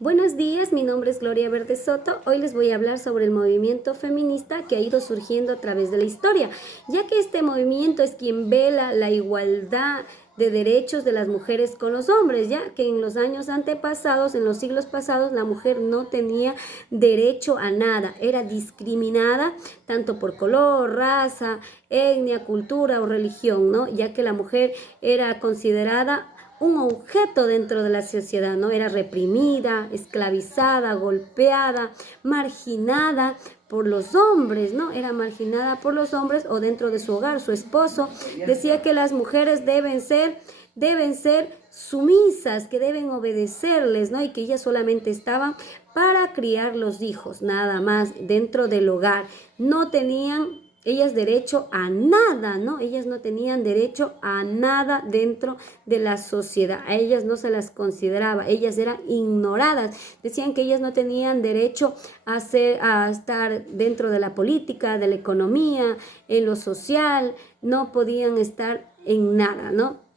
Buenos días, mi nombre es Gloria Verde Soto. Hoy les voy a hablar sobre el movimiento feminista que ha ido surgiendo a través de la historia, ya que este movimiento es quien vela la igualdad de derechos de las mujeres con los hombres, ya que en los años antepasados, en los siglos pasados, la mujer no tenía derecho a nada, era discriminada tanto por color, raza, etnia, cultura o religión, ¿no? Ya que la mujer era considerada un objeto dentro de la sociedad, ¿no? Era reprimida, esclavizada, golpeada, marginada por los hombres, ¿no? Era marginada por los hombres o dentro de su hogar. Su esposo decía que las mujeres deben ser sumisas, que deben obedecerles, ¿no? Y que ellas solamente estaban para criar los hijos, nada más, dentro del hogar. No tenían ellas derecho a nada, ¿no? Ellas no tenían derecho a nada dentro de la sociedad. A ellas no se las consideraba, ellas eran ignoradas. Decían que ellas no tenían derecho a estar dentro de la política, de la economía, en lo social, no podían estar en nada, ¿no?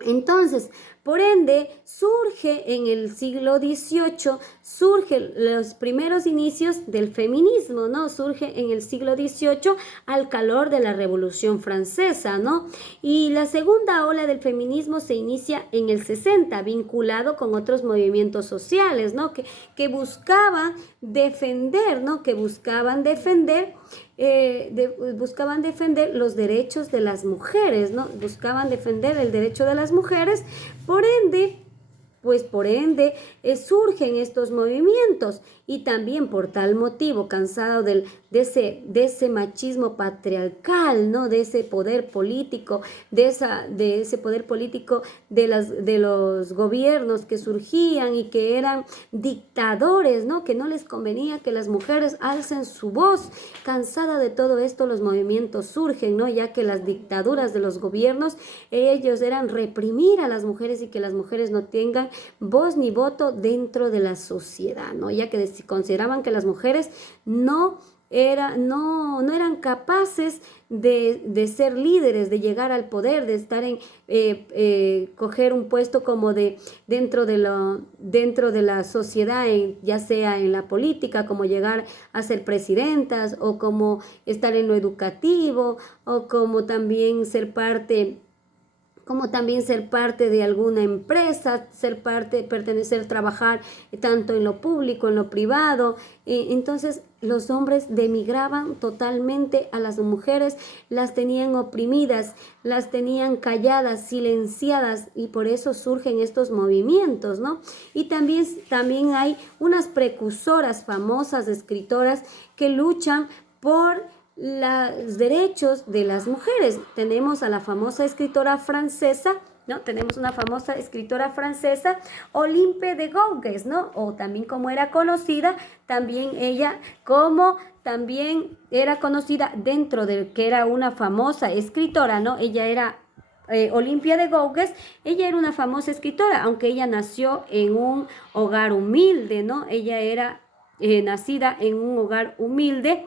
Entonces, por ende, surge en el siglo XVIII, surgen los primeros inicios del feminismo, ¿no? Surge en el siglo XVIII al calor de la Revolución Francesa, ¿no? Y la segunda ola del feminismo se inicia en el 60, vinculado con otros movimientos sociales, ¿no? Que buscaban defender, ¿no? Que buscaban defender los derechos de las mujeres, ¿no? Buscaban defender el derecho de las mujeres, por ende, surgen estos movimientos y también por tal motivo, cansado de ese machismo patriarcal, ¿no? De ese poder político, de ese poder político de los gobiernos que surgían y que eran dictadores, ¿no? Que no les convenía que las mujeres alcen su voz. Cansada de todo esto, los movimientos surgen, ¿no? Ya que las dictaduras de los gobiernos, ellos eran reprimir a las mujeres y que las mujeres no tengan voz ni voto dentro de la sociedad, ¿no? Ya que consideraban que las mujeres no eran capaces de ser líderes, de llegar al poder, de estar coger un puesto como dentro de la sociedad, ya sea en la política, como llegar a ser presidentas, o como estar en lo educativo, o como también ser parte de alguna empresa, pertenecer, trabajar tanto en lo público, en lo privado. Entonces los hombres denigraban totalmente a las mujeres, las tenían oprimidas, las tenían calladas, silenciadas, y por eso surgen estos movimientos, ¿no? Y también hay unas precursoras famosas escritoras que luchan por los derechos de las mujeres. Tenemos a la famosa escritora francesa, ¿no? Tenemos una famosa escritora francesa, Olympe de Gouges, ¿no? O también como era conocida, también ella como también era conocida dentro de que era una famosa escritora, ¿no? Ella era Olympia de Gouges. Ella era una famosa escritora, aunque ella nació en un hogar humilde, ¿no? Ella era nacida en un hogar humilde,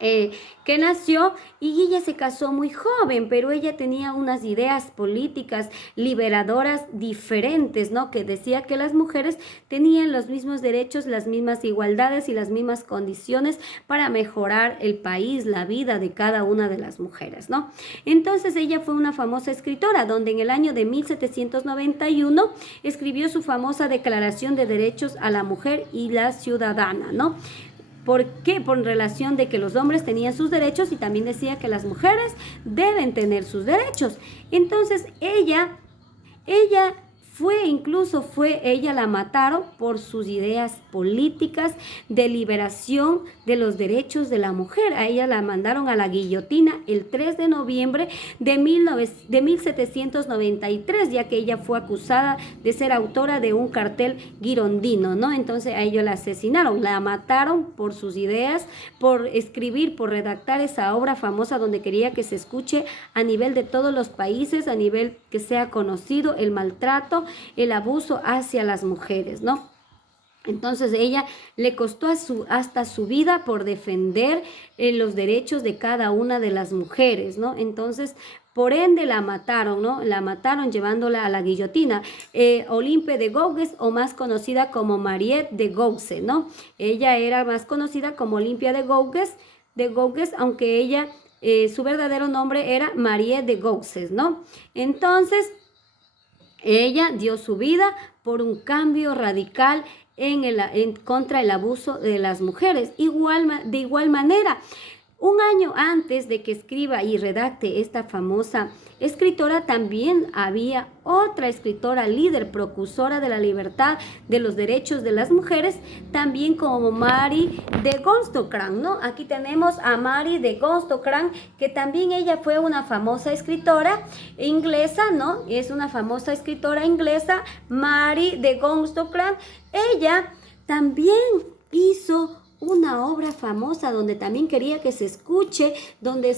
que nació, y ella se casó muy joven, pero ella tenía unas ideas políticas liberadoras diferentes, ¿no? Que decía que las mujeres tenían los mismos derechos, las mismas igualdades y las mismas condiciones para mejorar el país, la vida de cada una de las mujeres, ¿no? Entonces ella fue una famosa escritora, donde en el año de 1791 escribió su famosa Declaración de Derechos a la Mujer y la Ciudadana, ¿no? ¿Por qué? Por relación de que los hombres tenían sus derechos, y también decía que las mujeres deben tener sus derechos. Entonces ella ella la mataron por sus ideas políticas de liberación de los derechos de la mujer. A ella la mandaron a la guillotina el 3 de noviembre de 1793, ya que ella fue acusada de ser autora de un cartel girondino, ¿no? Entonces a ella la asesinaron, la mataron por sus ideas, por escribir, por redactar esa obra famosa donde quería que se escuche a nivel de todos los países, a nivel que sea conocido el maltrato, el abuso hacia las mujeres, ¿no? Entonces ella le costó hasta su vida por defender los derechos de cada una de las mujeres, ¿no? Entonces, Por ende la mataron, ¿no? La mataron llevándola a la guillotina. Olympe de Gouges, o más conocida como Mariette de Gouges, ¿no? Ella era más conocida como Olimpia de Gouges, aunque ella, su verdadero nombre era Mariette de Gouges, ¿no? Entonces, ella dio su vida por un cambio radical contra el abuso de las mujeres. De igual manera, un año antes de que escriba y redacte esta famosa escritora, también había otra escritora líder, precursora de la libertad, de los derechos de las mujeres, también como Marie de Wollstonecraft, ¿no? Aquí tenemos a Marie de Wollstonecraft, que también ella fue una famosa escritora inglesa, ¿no? Es una famosa escritora inglesa, Marie de Wollstonecraft. Ella también hizo una obra famosa donde también quería que se escuche, donde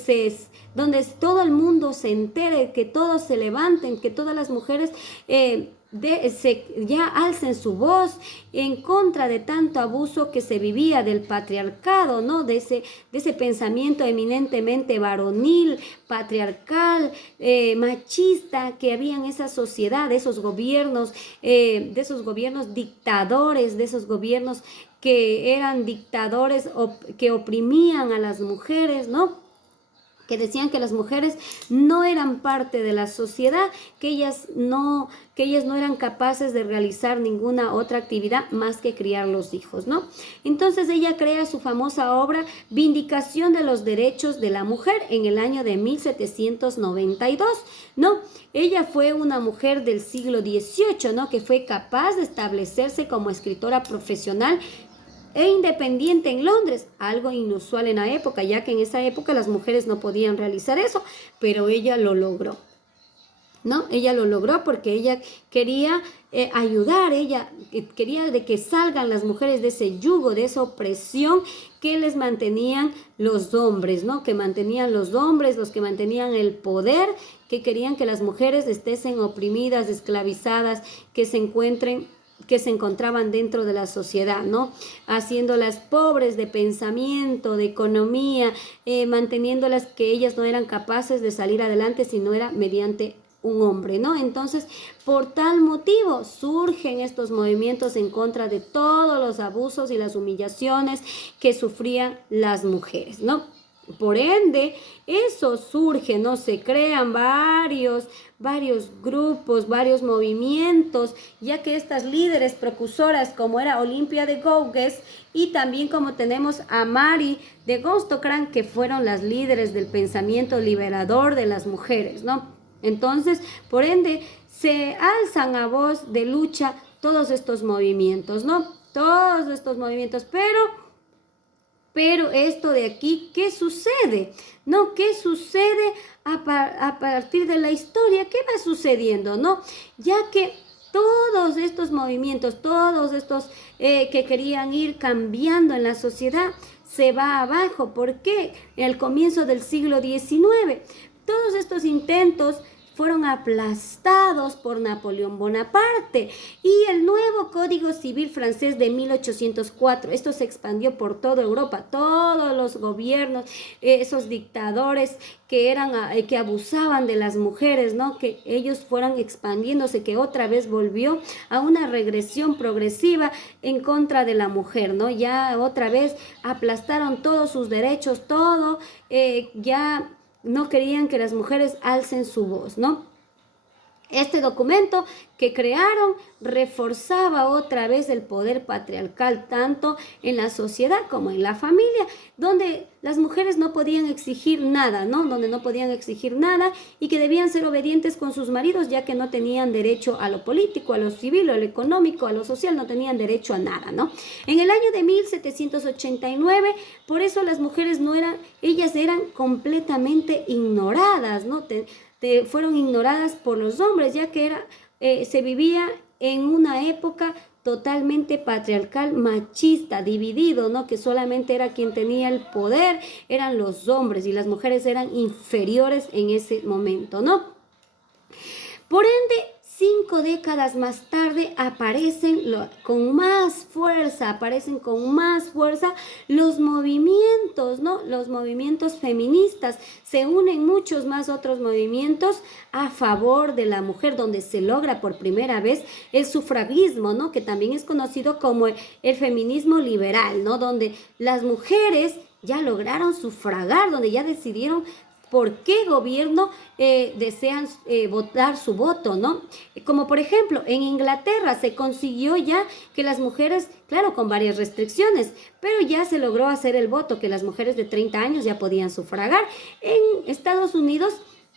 todo el mundo se entere, que todos se levanten, que todas las mujeres ya alcen su voz en contra de tanto abuso que se vivía del patriarcado, ¿no? De ese pensamiento eminentemente varonil, patriarcal, machista que había en esa sociedad, de esos gobiernos dictadores, de esos gobiernos que eran dictadores que oprimían a las mujeres, ¿no? Que decían que las mujeres no eran parte de la sociedad, que ellas no eran capaces de realizar ninguna otra actividad más que criar los hijos, ¿no? Entonces ella crea su famosa obra Vindicación de los Derechos de la Mujer en el año de 1792, ¿no? Ella fue una mujer del siglo XVIII, ¿no? Que fue capaz de establecerse como escritora profesional e independiente en Londres, algo inusual en la época, ya que en esa época las mujeres no podían realizar eso, pero ella lo logró, ¿no? Ella lo logró porque ella quería ayudar, ella quería de que salgan las mujeres de ese yugo, de esa opresión que les mantenían los hombres, ¿no? Que mantenían los hombres, los que mantenían el poder, que querían que las mujeres estén oprimidas, esclavizadas, que se encontraban dentro de la sociedad, ¿no? Haciéndolas pobres de pensamiento, de economía, manteniéndolas que ellas no eran capaces de salir adelante si no era mediante un hombre, ¿no? Entonces, por tal motivo surgen estos movimientos en contra de todos los abusos y las humillaciones que sufrían las mujeres, ¿no? Por ende, eso surge, ¿no? Se crean varios grupos, varios movimientos, ya que estas líderes precursoras, como era Olimpia de Gouges y también como tenemos a Marie de Wollstonecraft, que fueron las líderes del pensamiento liberador de las mujeres, ¿no? Entonces, por ende, se alzan a voz de lucha todos estos movimientos, ¿no? Todos estos movimientos, pero esto de aquí, ¿qué sucede? ¿No? ¿Qué sucede a partir de la historia? ¿Qué va sucediendo? ¿No? Ya que todos estos movimientos, todos estos que querían ir cambiando en la sociedad, se va abajo. ¿Por qué? Al comienzo del siglo XIX, todos estos intentos fueron aplastados por Napoleón Bonaparte y el nuevo Código Civil francés de 1804. Esto se expandió por toda Europa, todos los gobiernos, esos dictadores que abusaban de las mujeres, ¿no? Que ellos fueran expandiéndose, que otra vez volvió a una regresión progresiva en contra de la mujer, ¿no? Ya otra vez aplastaron todos sus derechos, todo, ya no querían que las mujeres alcen su voz, ¿no? Este documento que crearon reforzaba otra vez el poder patriarcal tanto en la sociedad como en la familia, donde las mujeres no podían exigir nada, ¿no? Donde no podían exigir nada y que debían ser obedientes con sus maridos, ya que no tenían derecho a lo político, a lo civil, a lo económico, a lo social, no tenían derecho a nada, ¿no? En el año de 1789, por eso las mujeres ellas eran completamente ignoradas, ¿no? Fueron ignoradas por los hombres, ya que se vivía en una época totalmente patriarcal, machista, dividido, ¿no? Que solamente era quien tenía el poder, eran los hombres y las mujeres eran inferiores en ese momento, ¿no? Por ende, 5 décadas más tarde aparecen con más fuerza los movimientos, ¿no? Los movimientos feministas. Se unen muchos más otros movimientos a favor de la mujer, donde se logra por primera vez el sufragismo, ¿no? Que también es conocido como el feminismo liberal, ¿no? Donde las mujeres ya lograron sufragar, donde ya decidieron por qué gobierno desean votar su voto, ¿no? Como por ejemplo, en Inglaterra se consiguió ya que las mujeres, claro, con varias restricciones, pero ya se logró hacer el voto, que las mujeres de 30 años ya podían sufragar. En Estados Unidos,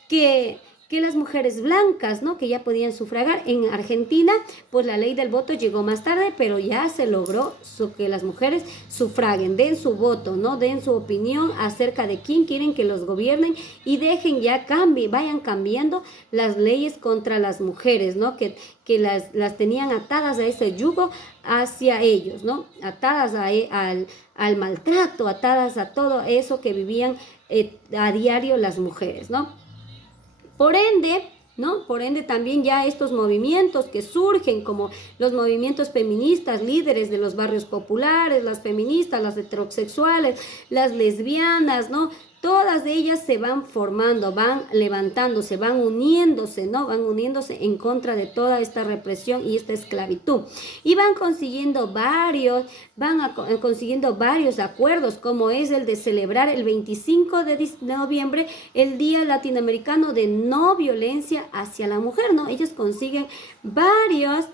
que las mujeres blancas, ¿no? Que ya podían sufragar. En Argentina, pues la ley del voto llegó más tarde, pero ya se logró que las mujeres sufraguen, den su voto, ¿no? Den su opinión acerca de quién quieren que los gobiernen y dejen ya vayan cambiando las leyes contra las mujeres, ¿no? Que las tenían atadas a ese yugo hacia ellos, ¿no? Atadas al maltrato, atadas a todo eso que vivían a diario las mujeres, ¿no? Por ende, ¿no? Por ende también ya estos movimientos que surgen como los movimientos feministas, líderes de los barrios populares, las feministas, las heterosexuales, las lesbianas, ¿no? Todas ellas se van formando, van levantándose, van uniéndose, ¿no? Van uniéndose en contra de toda esta represión y esta esclavitud. Y van consiguiendo varios acuerdos, como es el de celebrar el 25 de noviembre el Día Latinoamericano de No Violencia hacia la Mujer, ¿no? Ellos consiguen varios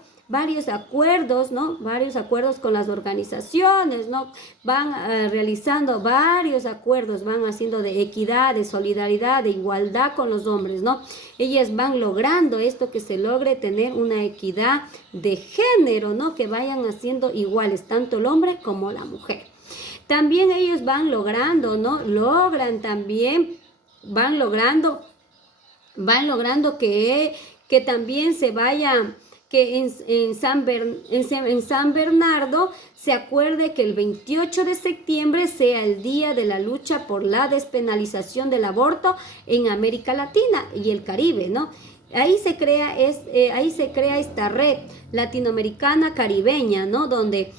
acuerdos, ¿no? Varios acuerdos con las organizaciones, ¿no? Van realizando varios acuerdos, van haciendo de equidad, de solidaridad, de igualdad con los hombres, ¿no? Ellas van logrando esto, que se logre tener una equidad de género, ¿no? Que vayan haciendo iguales, tanto el hombre como la mujer. También ellos van logrando, ¿no? Van logrando que también se vaya, que en San Bernardo se acuerde que el 28 de septiembre sea el día de la lucha por la despenalización del aborto en América Latina y el Caribe, ¿no? Ahí se crea esta red latinoamericana caribeña, ¿no? Donde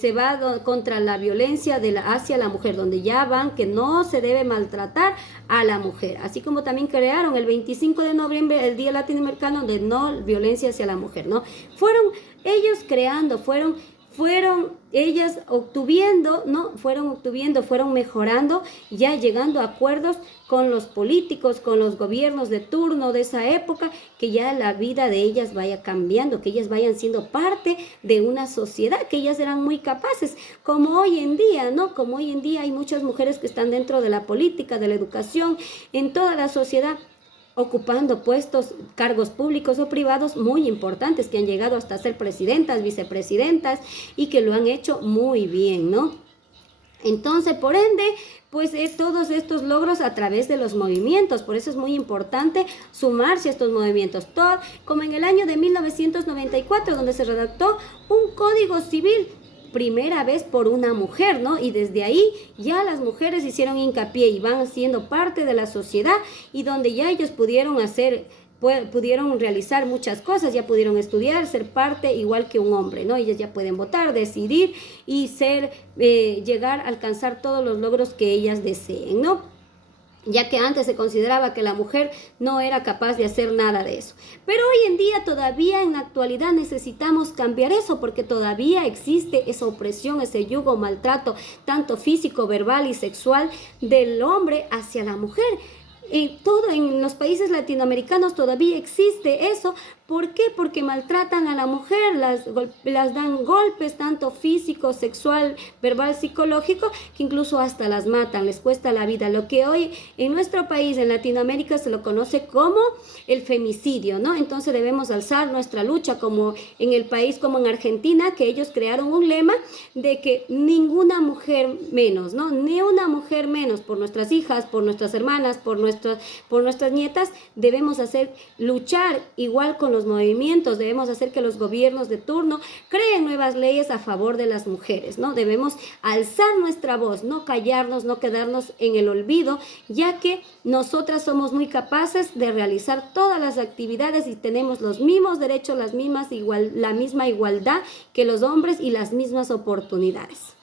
se va contra la violencia hacia la mujer, donde ya van que no se debe maltratar a la mujer. Así como también crearon el 25 de noviembre el Día Latinoamericano de No Violencia hacia la Mujer, ¿no? Fueron ellos creando, fueron ellas obtuviendo, ¿no? Fueron mejorando, ya llegando a acuerdos con los políticos, con los gobiernos de turno de esa época, que ya la vida de ellas vaya cambiando, que ellas vayan siendo parte de una sociedad, que ellas eran muy capaces, como hoy en día, ¿no? Como hoy en día hay muchas mujeres que están dentro de la política, de la educación, en toda la sociedad, ocupando puestos, cargos públicos o privados muy importantes, que han llegado hasta ser presidentas, vicepresidentas, y que lo han hecho muy bien, ¿no? Entonces, por ende, pues todos estos logros a través de los movimientos. Por eso es muy importante sumarse a estos movimientos. Todo, como en el año de 1994, donde se redactó un código civil, primera vez por una mujer, ¿no? Y desde ahí ya las mujeres hicieron hincapié y van siendo parte de la sociedad, y donde ya ellos pudieron realizar muchas cosas, ya pudieron estudiar, ser parte igual que un hombre, ¿no? Ellas ya pueden votar, decidir y llegar a alcanzar todos los logros que ellas deseen, ¿no? Ya que antes se consideraba que la mujer no era capaz de hacer nada de eso. Pero hoy en día todavía en la actualidad necesitamos cambiar eso, porque todavía existe esa opresión, ese yugo, maltrato, tanto físico, verbal y sexual del hombre hacia la mujer. Y todo en los países latinoamericanos todavía existe eso. ¿Por qué? Porque maltratan a la mujer, las dan golpes, tanto físico, sexual, verbal, psicológico, que incluso hasta las matan, les cuesta la vida. Lo que hoy en nuestro país, en Latinoamérica, se lo conoce como el femicidio, ¿no? Entonces debemos alzar nuestra lucha, como en el país, como en Argentina, que ellos crearon un lema de que ninguna mujer menos, ¿no? Ni una mujer menos, por nuestras hijas, por nuestras hermanas, por nuestras nietas, debemos luchar igual con los los movimientos, debemos hacer que los gobiernos de turno creen nuevas leyes a favor de las mujeres, ¿no? Debemos alzar nuestra voz, no callarnos, no quedarnos en el olvido, ya que nosotras somos muy capaces de realizar todas las actividades y tenemos los mismos derechos, la misma igualdad que los hombres y las mismas oportunidades.